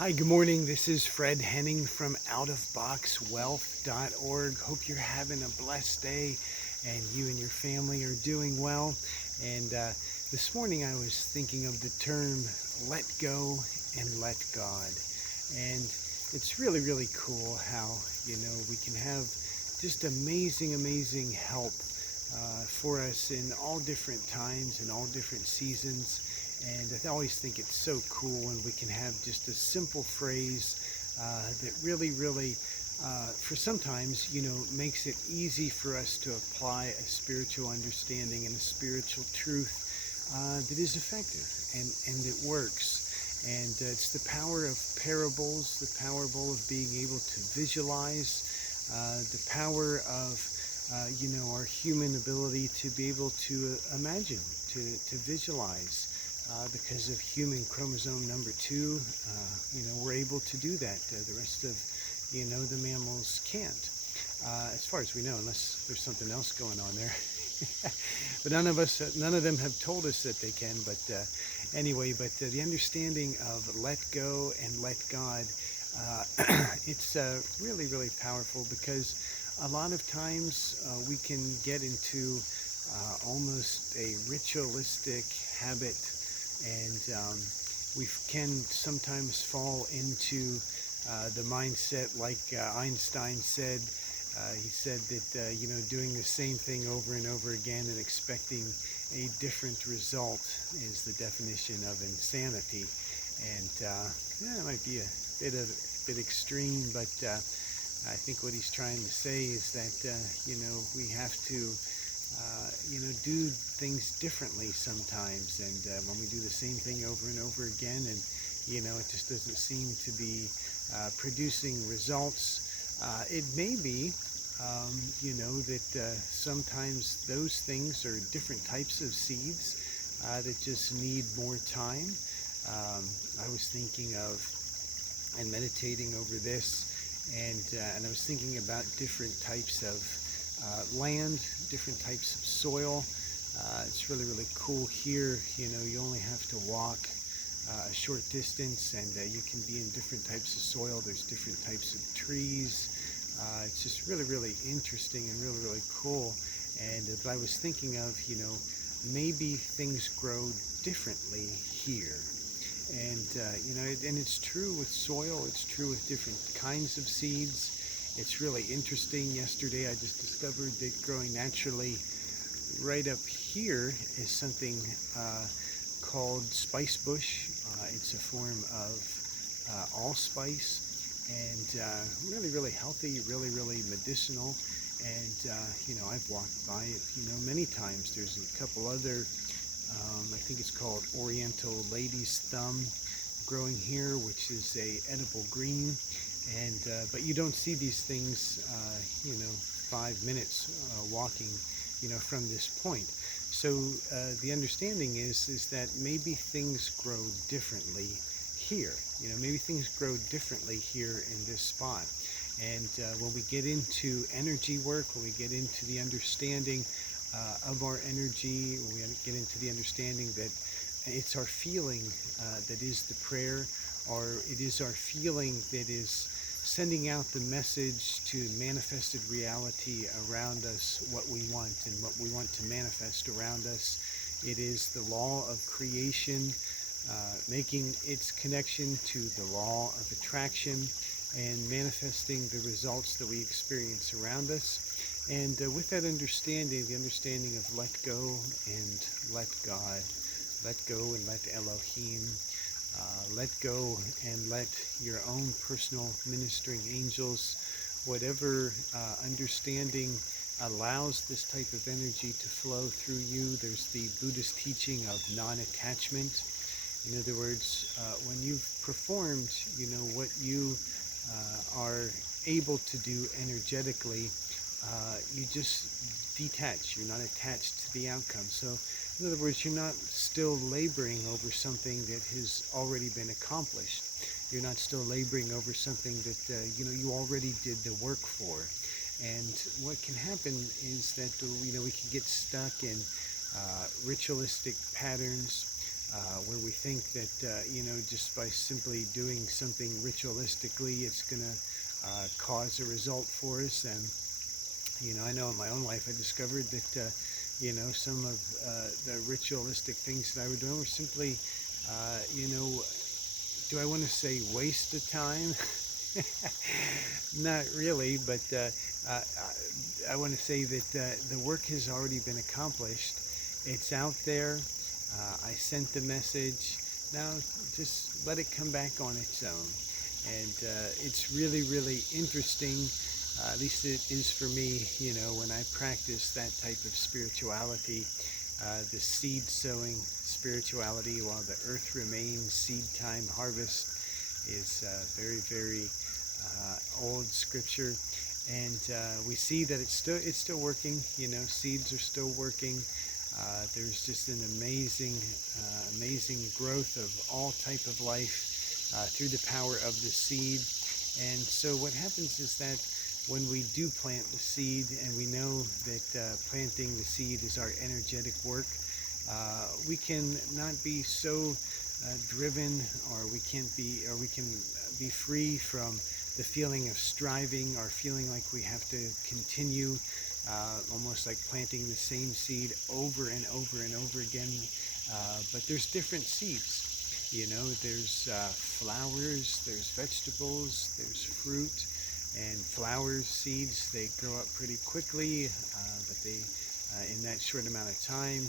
Hi, good morning. This is Fred Henning from outofboxwealth.org. Hope you're having a blessed day and you and your family are doing well. And this morning I was thinking of the term let go and let God. And it's really, really cool how, we can have just amazing help for us in all different times and all different seasons. And I always think it's so cool when we can have just a simple phrase that really, for sometimes, makes it easy for us to apply a spiritual understanding and a spiritual truth that is effective and that works. And it's the power of parables, the parable of being able to visualize, the power of our human ability to be able to imagine, to visualize. Because of human chromosome number 2, we're able to do that. The rest of, the mammals can't, as far as we know, unless there's something else going on there. But none of them have told us that they can. But anyway, the understanding of let go and let God, it's really powerful because a lot of times we can get into almost a ritualistic habit, and we can sometimes fall into the mindset like Einstein said. He said that doing the same thing over and over again and expecting a different result is the definition of insanity. And it might be a bit extreme, but I think what he's trying to say is that we have to do things differently sometimes. And when we do the same thing over and over again, and it just doesn't seem to be producing results, it may be, that sometimes those things are different types of seeds that just need more time. I was thinking of and meditating over this, and I was thinking about different types of land, different types of soil. It's really cool here. You only have to walk a short distance, and you can be in different types of soil. There's different types of trees. It's just really interesting and really cool. And but I was thinking of, maybe things grow differently here. And and it's true with soil. It's true with different kinds of seeds. It's really interesting. Yesterday I just discovered that growing naturally right up here is something called spice bush. It's a form of allspice, and really healthy, really medicinal. And I've walked by it many times. There's a couple other, I think it's called Oriental Lady's Thumb, growing here, which is a edible green. And but you don't see these things 5 minutes walking from this point. So the understanding is that maybe things grow differently here. Maybe things grow differently here in this spot. And when we get into energy work, when we get into the understanding of our energy, when we get into the understanding that it's our feeling that is the prayer, or it is our feeling that is sending out the message to manifested reality around us, what we want and what we want to manifest around us. It is the law of creation making its connection to the law of attraction and manifesting the results that we experience around us. And with that understanding, the understanding of let go and let God, let go and let Elohim, let go and let your own personal ministering angels, whatever understanding allows this type of energy to flow through you. There's the Buddhist teaching of non-attachment. In other words, when you've performed, what you are able to do energetically, you just detach. You're not attached to the outcome. So in other words, you're not still laboring over something that has already been accomplished. You're not still laboring over something that you already did the work for. And what can happen is that we can get stuck in ritualistic patterns, where we think that, just by simply doing something ritualistically, it's going to cause a result for us. And, I know in my own life I discovered that, some of the ritualistic things that I were doing were simply, do I want to say waste of time? Not really, but I want to say that the work has already been accomplished. It's out there. I sent the message. Now just let it come back on its own. And it's really, really interesting. At least it is for me, when I practice that type of spirituality, the seed sowing spirituality while the earth remains, seed time, harvest is very, very old scripture, and we see that it's still working. Seeds are still working. There's just an amazing growth of all type of life through the power of the seed. And so what happens is that when we do plant the seed, and we know that planting the seed is our energetic work, we can not be so driven, or we can be free from the feeling of striving, or feeling like we have to continue, almost like planting the same seed over and over and over again. But there's different seeds. There's flowers, there's vegetables, there's fruit. And flower seeds, they grow up pretty quickly, but they, in that short amount of time,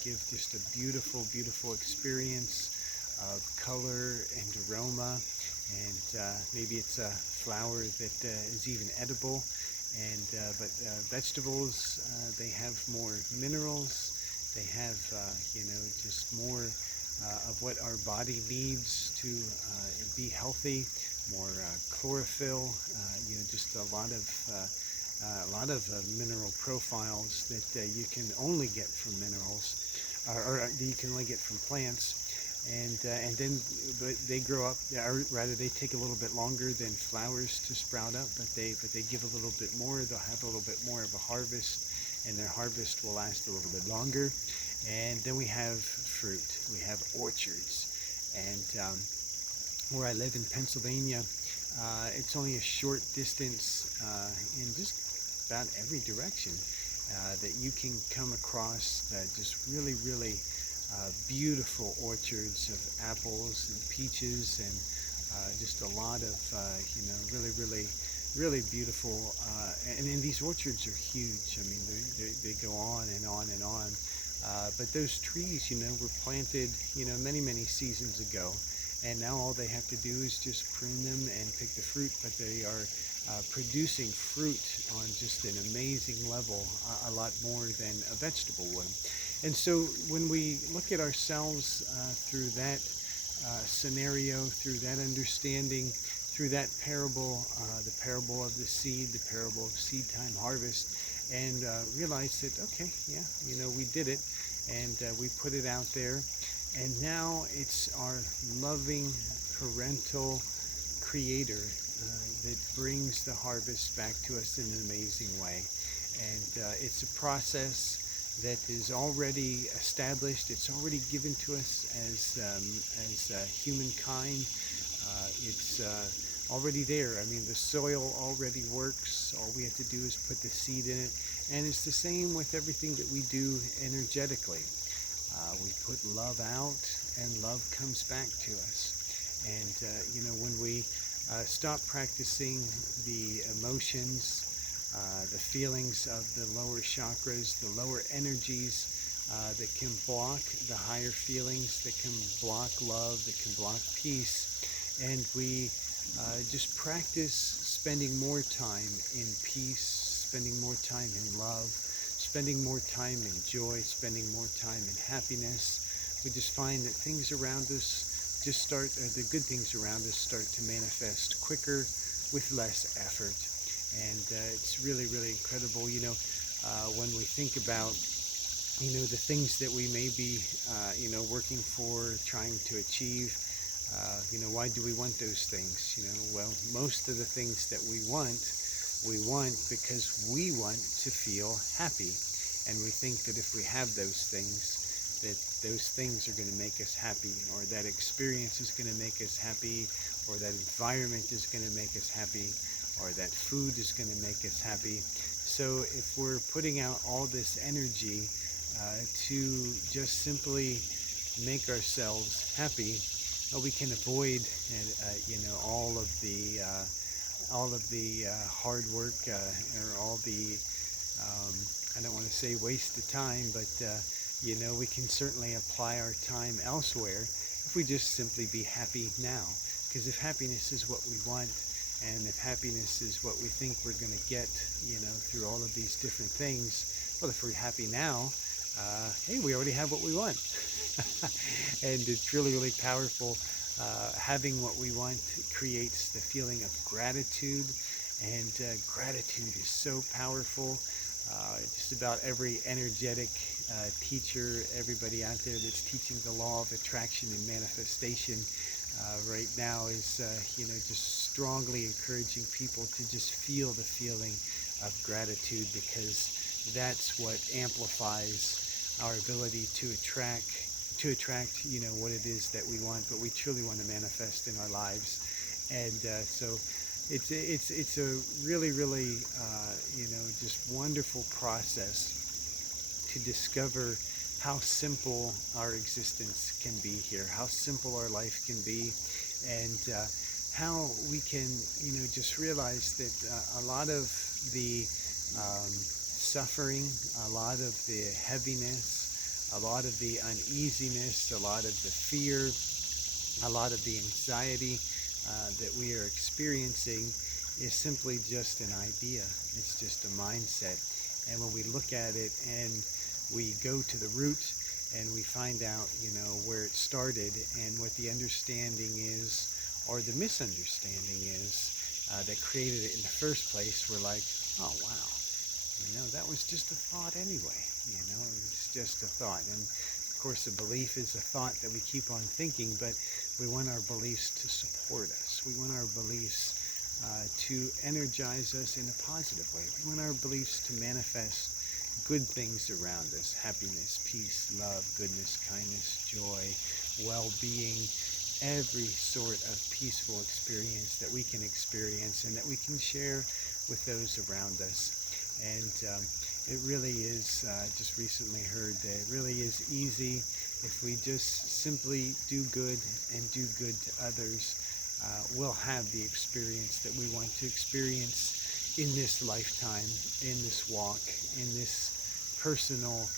give just a beautiful, beautiful experience of color and aroma. And maybe it's a flower that is even edible. And but vegetables, they have more minerals. They have, just more of what our body needs to be healthy. More chlorophyll, just a lot of mineral profiles that you can only get from minerals, or that you can only get from plants. And then they grow up, or rather they take a little bit longer than flowers to sprout up, but they give a little bit more. They'll have a little bit more of a harvest, and their harvest will last a little bit longer. And then we have fruit. We have orchards. And where I live in Pennsylvania, it's only a short distance in just about every direction that you can come across just really, really beautiful orchards of apples and peaches, and just a lot of, really, really, really beautiful. And these orchards are huge. I mean, they go on and on and on. But those trees, were planted, many, many seasons ago. And now all they have to do is just prune them and pick the fruit, but they are producing fruit on just an amazing level, a lot more than a vegetable would. And so when we look at ourselves through that scenario, through that understanding, through that parable, the parable of the seed, the parable of seed time harvest, and realize that, okay, yeah, we did it, and we put it out there. And now it's our loving parental creator that brings the harvest back to us in an amazing way. And it's a process that is already established. It's already given to us as humankind. It's already there. I mean, the soil already works. All we have to do is put the seed in it. And it's the same with everything that we do energetically. We put love out, and love comes back to us. And, when we stop practicing the emotions, the feelings of the lower chakras, the lower energies that can block the higher feelings, that can block love, that can block peace, and we just practice spending more time in peace, spending more time in love, spending more time in joy, spending more time in happiness, we just find that things around us the good things around us start to manifest quicker with less effort. And it's really, really incredible, when we think about, the things that we may be, working for, trying to achieve. Why do we want those things? Well, most of the things that we want because we want to feel happy. And we think that if we have those things, that those things are going to make us happy, or that experience is going to make us happy, or that environment is going to make us happy, or that food is going to make us happy. So if we're putting out all this energy to just simply make ourselves happy, we can avoid, all of the hard work, or all the I don't want to say waste of time, but we can certainly apply our time elsewhere if we just simply be happy now. Because if happiness is what we want, and if happiness is what we think we're going to get, through all of these different things, well, if we're happy now, hey, we already have what we want. And it's really, really powerful. Having what we want creates the feeling of gratitude, and gratitude is so powerful. Just about every energetic teacher, everybody out there that's teaching the law of attraction and manifestation right now is, just strongly encouraging people to just feel the feeling of gratitude, because that's what amplifies our ability to attract, what it is that we want, but we truly want to manifest in our lives. And so it's a really, really, just wonderful process to discover how simple our existence can be here, how simple our life can be, and how we can, just realize that a lot of the suffering, a lot of the heaviness, a lot of the uneasiness, a lot of the fear, a lot of the anxiety that we are experiencing is simply just an idea. It's just a mindset. And when we look at it and we go to the root and we find out, where it started and what the understanding is, or the misunderstanding is, that created it in the first place, we're like, oh wow, that was just a thought anyway. It's just a thought. And of course, a belief is a thought that we keep on thinking, but we want our beliefs to support us. We want our beliefs to energize us in a positive way. We want our beliefs to manifest good things around us: happiness, peace, love, goodness, kindness, joy, well-being, every sort of peaceful experience that we can experience and that we can share with those around us. And it really is, just recently heard that it really is easy if we just simply do good and do good to others. We'll have the experience that we want to experience in this lifetime, in this walk, in this personal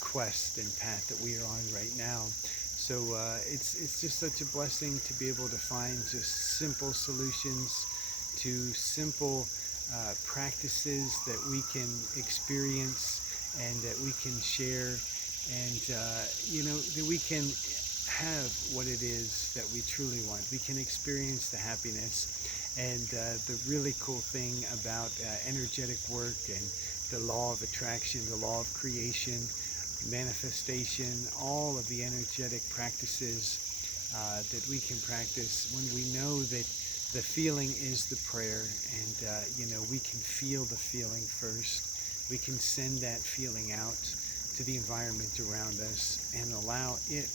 quest and path that we are on right now. So it's just such a blessing to be able to find just simple solutions to simple practices that we can experience and that we can share, and that we can have what it is that we truly want. We can experience the happiness. And the really cool thing about energetic work and the law of attraction, the law of creation, manifestation, all of the energetic practices that we can practice when we know that the feeling is the prayer, and we can feel the feeling first. We can send that feeling out to the environment around us and allow it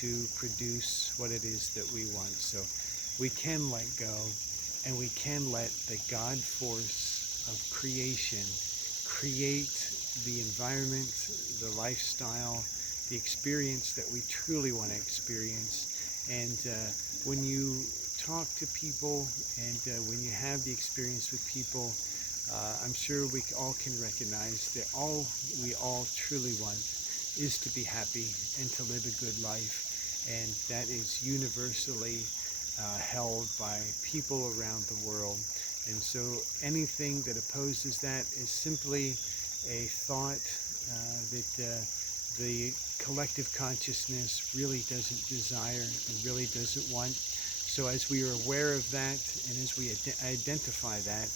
to produce what it is that we want. So we can let go, and we can let the God force of creation create the environment, the lifestyle, the experience that we truly want to experience. And when you talk to people, and when you have the experience with people, I'm sure we all can recognize that all we all truly want is to be happy and to live a good life. And that is universally held by people around the world. And so anything that opposes that is simply a thought that the collective consciousness really doesn't desire and really doesn't want. So as we are aware of that, and as we identify that,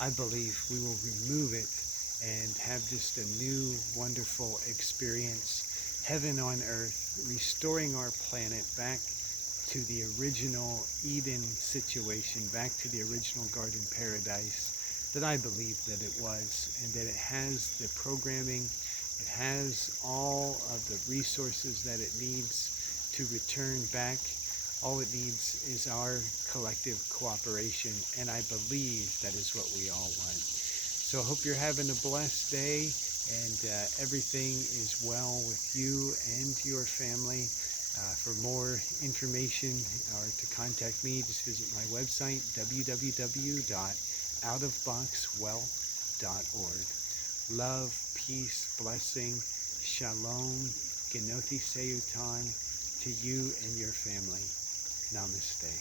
I believe we will remove it and have just a new wonderful experience, heaven on earth, restoring our planet back to the original Eden situation, back to the original garden paradise that I believe that it was, and that it has the programming It has all of the resources that it needs to return back. All it needs is our collective cooperation, and I believe that is what we all want. So I hope you're having a blessed day, and everything is well with you and your family. For more information or to contact me, just visit my website, www.outofboxwealth.org. Love, peace, blessing, shalom, genothi seyutan to you and your family. Namaste.